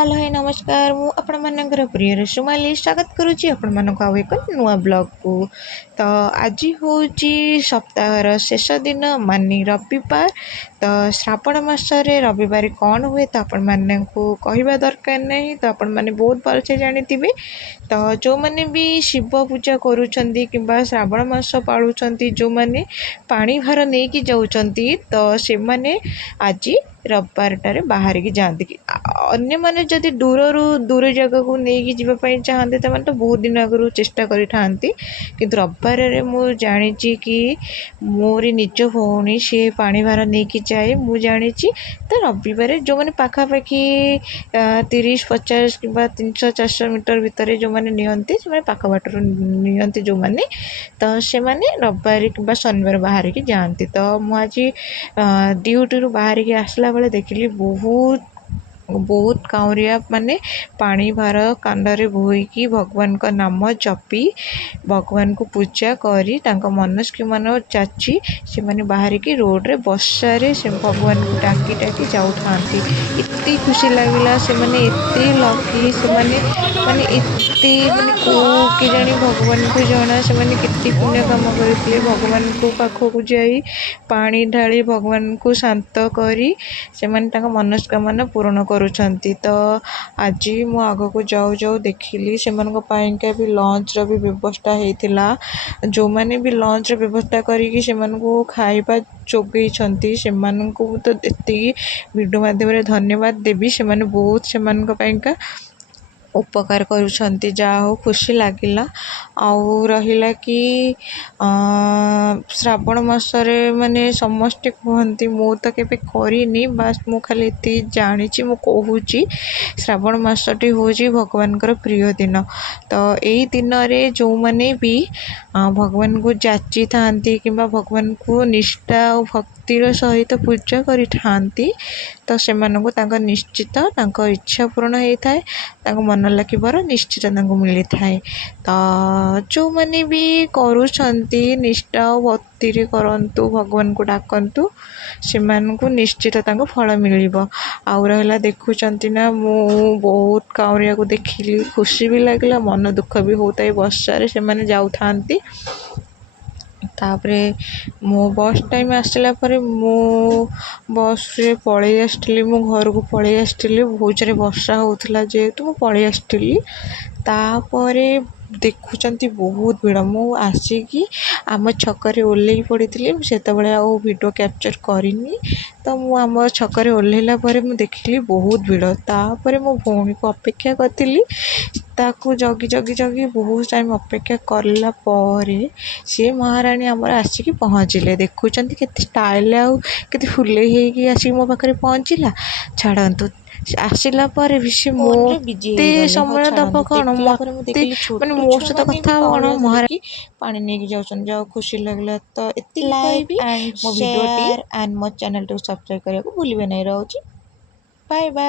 Hello है नमस्कार मु आपण मानकर प्रिय सुमाली स्वागत करुच्ची आपण मानक आउ एक नुआ ब्लॉग को। तो आज हूँ सप्ताहर शेष दिन मानी रविवार। तो श्रावण मसरे रविवार कौन हुए तो आपण माने को कहवा दरकार नहीं, तो आपण माने बहुत भलसे जानिथिबे। तो जो मैंने भी शिव पूजा करूछंती किंबा श्रावण मास पालुछंती, जो मैंने पानी भार नहीं कि जाउछंती, तो से माने आज रविवार बाहर की जाती कि अन्य माने जदि दूर जगह को लेकिन जीवाई चाहते तो तो बहुत दिन आगु चेष्टा करि रविवार मु जानी कि मोरी निज भौणी सी पानी भार नहीं कि जाए मु जानी। तो रविवार जो मैंने पाखापाखि 30-50 कि 300-400 मीटर भितर जो मैंने नियंती से पाख बाटर नियंती जो मैंने, तो से मैंने रविवार कि शनिवार बाहर की जाती। तो मुझे ड्यूटी बाहर की आसला बेले देखिली बहुत काउरिया माने पानी भार कांडरे बोईकी भगवान का नाम जपी भगवान को पूजा करी मनस्क मान चाची से माने बाहर की रोड रे बसारे से भगवान को डाकी डाकी जाऊ थांती। इतनी खुशी लगला से माने इतनी लकी से माने माने इतनी माने को कि जानी भगवान को जाना से माने कितनी पुण्य काम करते भगवान को पाखक जाई पानी ढाली भगवान को शांत करी से माने मनस्कामना पूर्ण करुछंती। तो आज मु आग को जाऊ जाऊ देखिली से भी लंच रो भी व्यवस्था होता, जो मैंने भी लंच रो व्यवस्था करी से खाइबा जोगई छंती से तो एति वीडियो माध्यम धन्यवाद देवी। से बहुत से उपकार करुछंती, जा हो खुशी लागिला। आउ रहिला कि श्रावण मासरे माने समस्ते कहती मु तो केबे करिनी, बास मु खाली एति जानिची मु कहूची श्रावण मासटी होची भगवान प्रिय दिन। तो यही दिन रे जो माने भी भगवान को जाची थांती किंबा भगवान को निष्ठा और भक्तिर सहित पूजा करी थांती, तो से निश्चित इच्छा पूर्ण होता है, मन लगिबार निश्चित मिली थाए। तो जो मैंने भी करुछंती निष्ठा और भक्ति करंतु भगवान को डाकंतु से निश्चित फल मिल। आउ रहा देखुंत ना मु बहुत काउरिया को देखिली खुशी भी लगला मन दुख भी होता है बसारे से माने जाऊ थांती। तापरे मो बस टाइम आसला पर मु बस रे पलि आसली मो घर को पलि आसली बहुत जोरे वर्षा होता जेहेतु मु पलि आसली। तापरे देखुंत बहुत भीड़ मु आसिकी आम छकरे ओल्लई पड़ी से वीडियो कैप्चर करनी। तो मु आम छकरे ओल्लैला मु देखिली बहुत भीड़, तापर मो भौणी को अपेक्षा करी ताकू जगी जगी जगी बहुत टाइम अपेक्षा करला परे सी महाराणी आमर आसिकी पहुँचले। देखुंत के स्टाइल आउ के फुले होगी आसिक मो पाखे पहुँचला। छाड़ू आसला पर भी से मोते समय दब कौन मत मैंने मो सहित कथा कौन महारानी पानी नहीं जाऊँ जाओ खुशी लगला। तो लाइक एंड मो वीडियो एंड मो चैनल सब्सक्राइब करने को भूलिए नहीं। रहुची बाय बाय।